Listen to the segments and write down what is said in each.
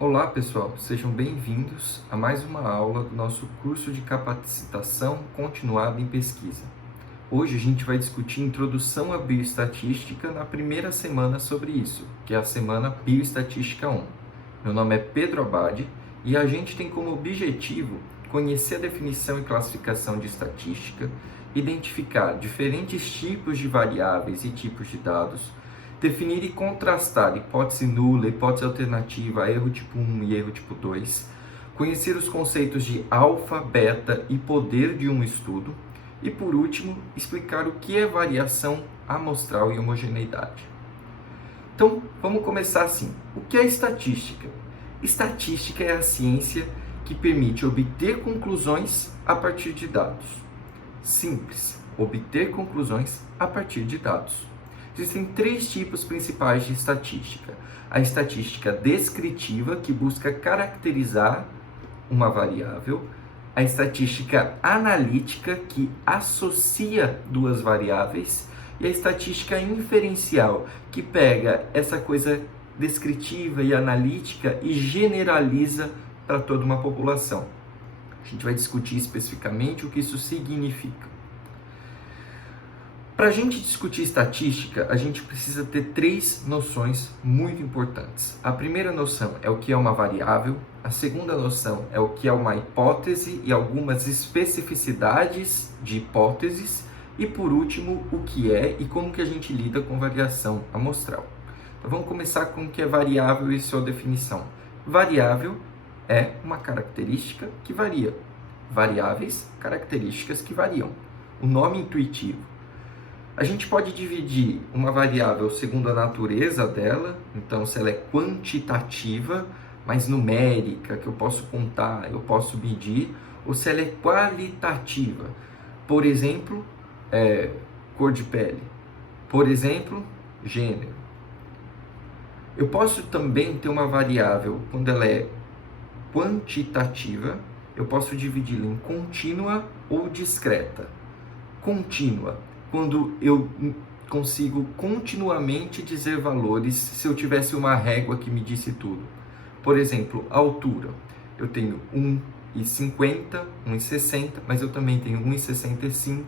Olá pessoal, sejam bem-vindos a mais uma aula do nosso curso de capacitação continuada em pesquisa. Hoje a gente vai discutir introdução à bioestatística na primeira semana sobre isso, que é a semana Bioestatística 1. Meu nome é Pedro Abade e a gente tem como objetivo conhecer a definição e classificação de estatística, identificar diferentes tipos de variáveis e tipos de dados, definir e contrastar hipótese nula, hipótese alternativa, erro tipo 1 e erro tipo 2, conhecer os conceitos de alfa, beta e poder de um estudo e, por último, explicar o que é variação amostral e homogeneidade. Então, vamos começar assim. O que é estatística? Estatística é a ciência que permite obter conclusões a partir de dados. Simples, obter conclusões a partir de dados. Existem três tipos principais de estatística. A estatística descritiva, que busca caracterizar uma variável. A estatística analítica, que associa duas variáveis. E a estatística inferencial, que pega essa coisa descritiva e analítica e generaliza para toda uma população. A gente vai discutir especificamente o que isso significa. Para a gente discutir estatística, a gente precisa ter três noções muito importantes. A primeira noção é o que é uma variável, a segunda noção é o que é uma hipótese e algumas especificidades de hipóteses, e por último, o que é e como que a gente lida com variação amostral. Então vamos começar com o que é variável e sua definição. Variável é uma característica que varia. Variáveis, características que variam. O nome intuitivo. A gente pode dividir uma variável segundo a natureza dela, então se ela é quantitativa, mais numérica, que eu posso contar, eu posso medir, ou se ela é qualitativa, por exemplo, cor de pele, por exemplo, gênero. Eu posso também ter uma variável, quando ela é quantitativa, eu posso dividi-la em contínua ou discreta. Contínua, quando eu consigo continuamente dizer valores, se eu tivesse uma régua que me disse tudo. Por exemplo, a altura. Eu tenho 1,50, 1,60, mas eu também tenho 1,65.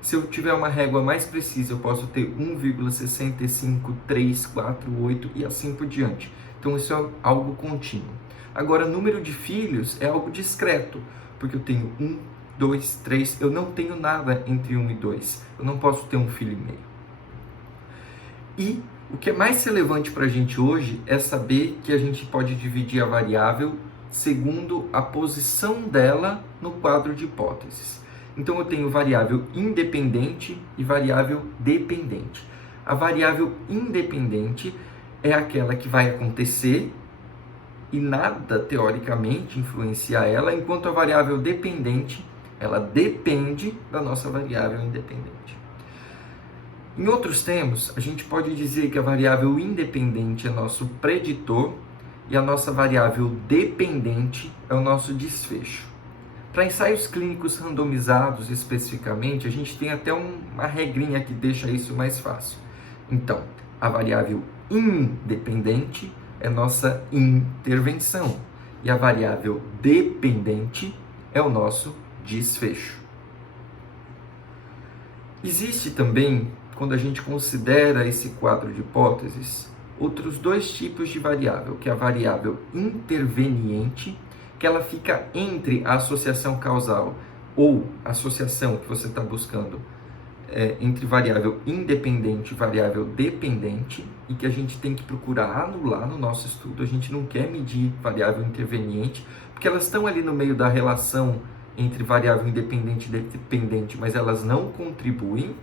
Se eu tiver uma régua mais precisa, eu posso ter 1,65348 e assim por diante. Então isso é algo contínuo. Agora, número de filhos é algo discreto, porque eu tenho 1, 2, 3, eu não tenho nada entre 1 e 2, eu não posso ter um filho e meio. E o que é mais relevante para a gente hoje é saber que a gente pode dividir a variável segundo a posição dela no quadro de hipóteses. Então eu tenho variável independente e variável dependente. A variável independente é aquela que vai acontecer e nada, teoricamente, influencia ela, enquanto a variável dependente, ela depende da nossa variável independente. Em outros termos, a gente pode dizer que a variável independente é nosso preditor e a nossa variável dependente é o nosso desfecho. Para ensaios clínicos randomizados especificamente, a gente tem até uma regrinha que deixa isso mais fácil. Então, a variável independente é nossa intervenção e a variável dependente é o nosso desfecho. Existe também, quando a gente considera esse quadro de hipóteses, outros dois tipos de variável, que é a variável interveniente, que ela fica entre a associação causal ou associação que você está buscando entre variável independente e variável dependente, e que a gente tem que procurar anular no nosso estudo. A gente não quer medir variável interveniente, porque elas estão ali no meio da relação entre variável independente e dependente, mas elas não contribuem.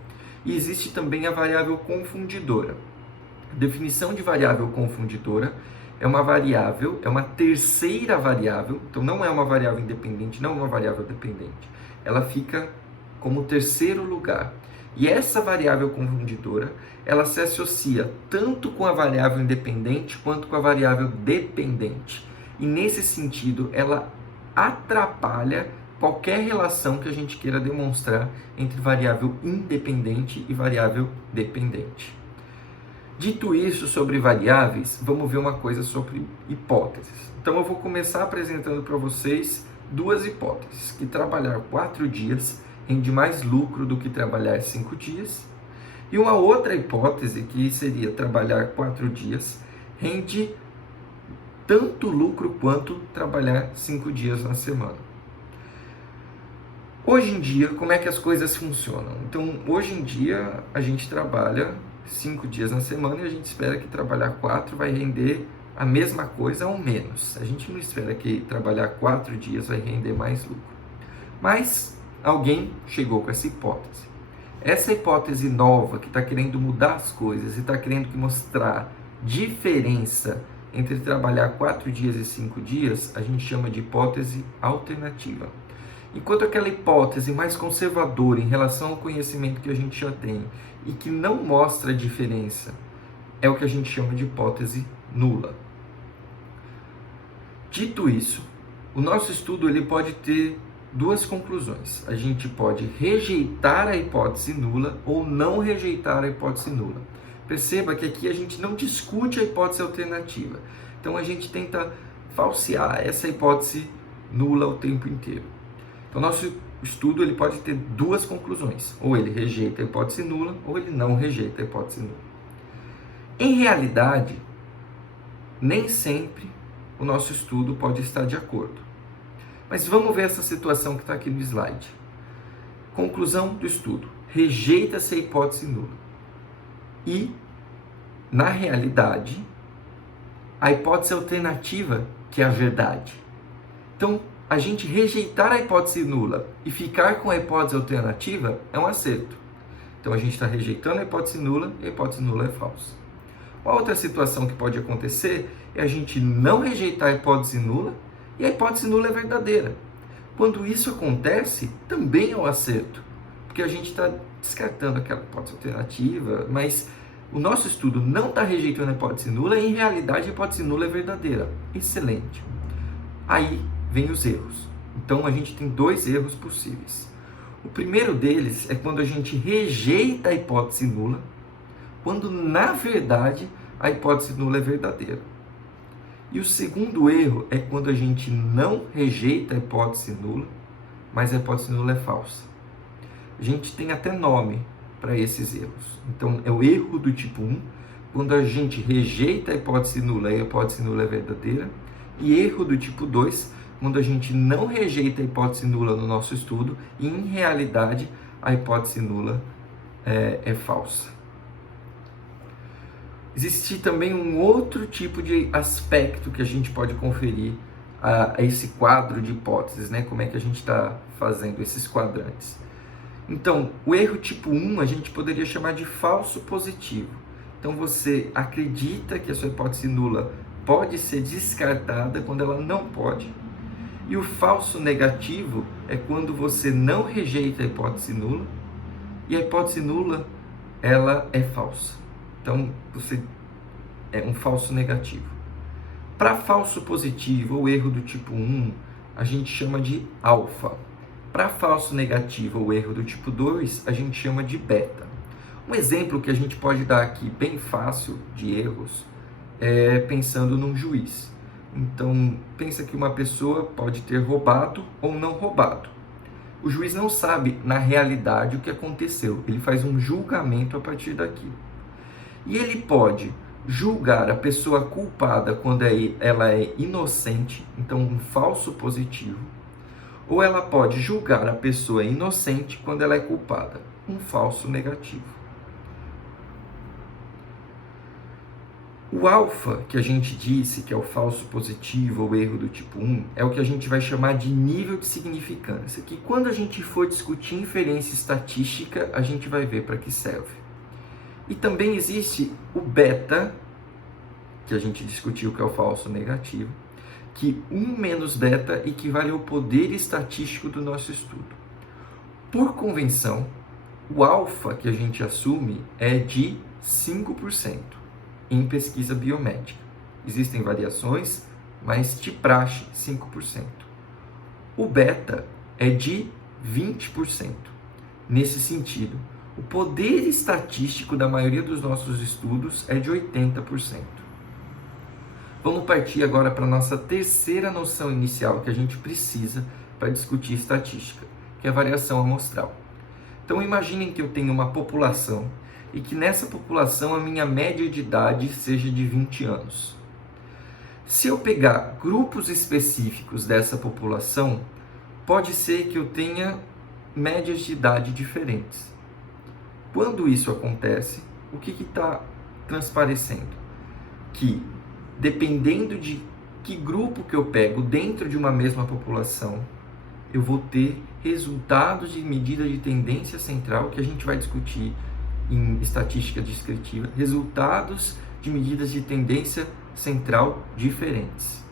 E existe também a variável confundidora. A definição de variável confundidora é uma variável, é uma terceira variável, então não é uma variável independente, não é uma variável dependente. Ela fica como terceiro lugar. E essa variável confundidora, ela se associa tanto com a variável independente quanto com a variável dependente. E nesse sentido, ela atrapalha qualquer relação que a gente queira demonstrar entre variável independente e variável dependente. Dito isso sobre variáveis, vamos ver uma coisa sobre hipóteses. Então eu vou começar apresentando para vocês duas hipóteses, que trabalhar 4 dias rende mais lucro do que trabalhar 5 dias, e uma outra hipótese que seria trabalhar 4 dias rende tanto lucro quanto trabalhar 5 dias na semana. Hoje em dia, como é que as coisas funcionam? Então, hoje em dia, a gente trabalha 5 dias na semana e a gente espera que trabalhar 4 vai render a mesma coisa ou menos. A gente não espera que trabalhar 4 dias vai render mais lucro. Mas alguém chegou com essa hipótese. Essa hipótese nova que está querendo mudar as coisas e está querendo mostrar diferença entre trabalhar 4 dias e 5 dias, a gente chama de hipótese alternativa. Enquanto aquela hipótese mais conservadora em relação ao conhecimento que a gente já tem e que não mostra diferença é o que a gente chama de hipótese nula. Dito isso, o nosso estudo ele pode ter duas conclusões. A gente pode rejeitar a hipótese nula ou não rejeitar a hipótese nula. Perceba que aqui a gente não discute a hipótese alternativa. Então a gente tenta falsear essa hipótese nula o tempo inteiro. Então nosso estudo ele pode ter duas conclusões. Ou ele rejeita a hipótese nula ou ele não rejeita a hipótese nula. Em realidade, nem sempre o nosso estudo pode estar de acordo. Mas vamos ver essa situação que está aqui no slide. Conclusão do estudo. Rejeita-se a hipótese nula. E, na realidade, a hipótese alternativa que é a verdade. Então, a gente rejeitar a hipótese nula e ficar com a hipótese alternativa é um acerto. Então, a gente está rejeitando a hipótese nula e a hipótese nula é falsa. Uma outra situação que pode acontecer é a gente não rejeitar a hipótese nula e a hipótese nula é verdadeira. Quando isso acontece, também é um acerto, porque a gente está descartando aquela hipótese alternativa, mas o nosso estudo não está rejeitando a hipótese nula e, em realidade, a hipótese nula é verdadeira. Excelente. Aí vem os erros. Então, a gente tem 2 erros possíveis. O primeiro deles é quando a gente rejeita a hipótese nula, quando, na verdade, a hipótese nula é verdadeira. E o segundo erro é quando a gente não rejeita a hipótese nula, mas a hipótese nula é falsa. A gente tem até nome para esses erros. Então, é o erro do tipo 1, quando a gente rejeita a hipótese nula e a hipótese nula é verdadeira. E erro do tipo 2, quando a gente não rejeita a hipótese nula no nosso estudo e, em realidade, a hipótese nula é falsa. Existe também um outro tipo de aspecto que a gente pode conferir a esse quadro de hipóteses, né? Como é que a gente está fazendo esses quadrantes. Então, o erro tipo 1 a gente poderia chamar de falso positivo. Então, você acredita que a sua hipótese nula pode ser descartada quando ela não pode. E o falso negativo é quando você não rejeita a hipótese nula e a hipótese nula ela é falsa. Então, você é um falso negativo. Para falso positivo ou erro do tipo 1, a gente chama de alfa. Para falso negativo ou erro do tipo 2, a gente chama de beta. Um exemplo que a gente pode dar aqui bem fácil de erros é pensando num juiz. Então, pensa que uma pessoa pode ter roubado ou não roubado. O juiz não sabe, na realidade, o que aconteceu. Ele faz um julgamento a partir daquilo. E ele pode julgar a pessoa culpada quando ela é inocente, então um falso positivo, ou ela pode julgar a pessoa inocente quando ela é culpada, um falso negativo. O alfa, que a gente disse que é o falso positivo ou erro do tipo 1, é o que a gente vai chamar de nível de significância, que quando a gente for discutir inferência estatística, a gente vai ver para que serve. E também existe o beta, que a gente discutiu que é o falso negativo, que 1 menos beta equivale ao poder estatístico do nosso estudo. Por convenção, o alfa que a gente assume é de 5% em pesquisa biomédica. Existem variações, mas de praxe, 5%. O beta é de 20%. Nesse sentido, O poder estatístico da maioria dos nossos estudos é de 80%. Vamos partir agora para a nossa terceira noção inicial que a gente precisa para discutir estatística, que é a variação amostral. Então imaginem que eu tenho uma população e que nessa população a minha média de idade seja de 20 anos. Se eu pegar grupos específicos dessa população, pode ser que eu tenha médias de idade diferentes. Quando isso acontece, o que está transparecendo? Que, dependendo de que grupo que eu pego dentro de uma mesma população, eu vou ter resultados de medida de tendência central, que a gente vai discutir em estatística descritiva, resultados de medidas de tendência central diferentes.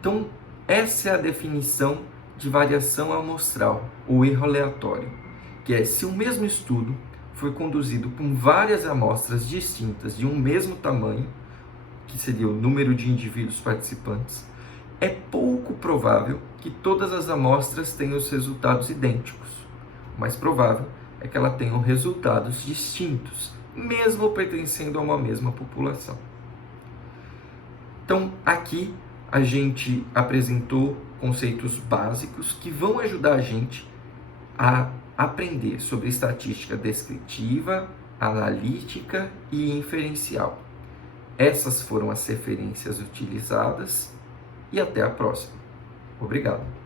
Então, essa é a definição de variação amostral, ou erro aleatório, que é se o mesmo estudo foi conduzido com várias amostras distintas de um mesmo tamanho, que seria o número de indivíduos participantes, é pouco provável que todas as amostras tenham os resultados idênticos. O mais provável é que elas tenham resultados distintos, mesmo pertencendo a uma mesma população. Então, aqui a gente apresentou conceitos básicos que vão ajudar a gente a aprender sobre estatística descritiva, analítica e inferencial. Essas foram as referências utilizadas e até a próxima. Obrigado.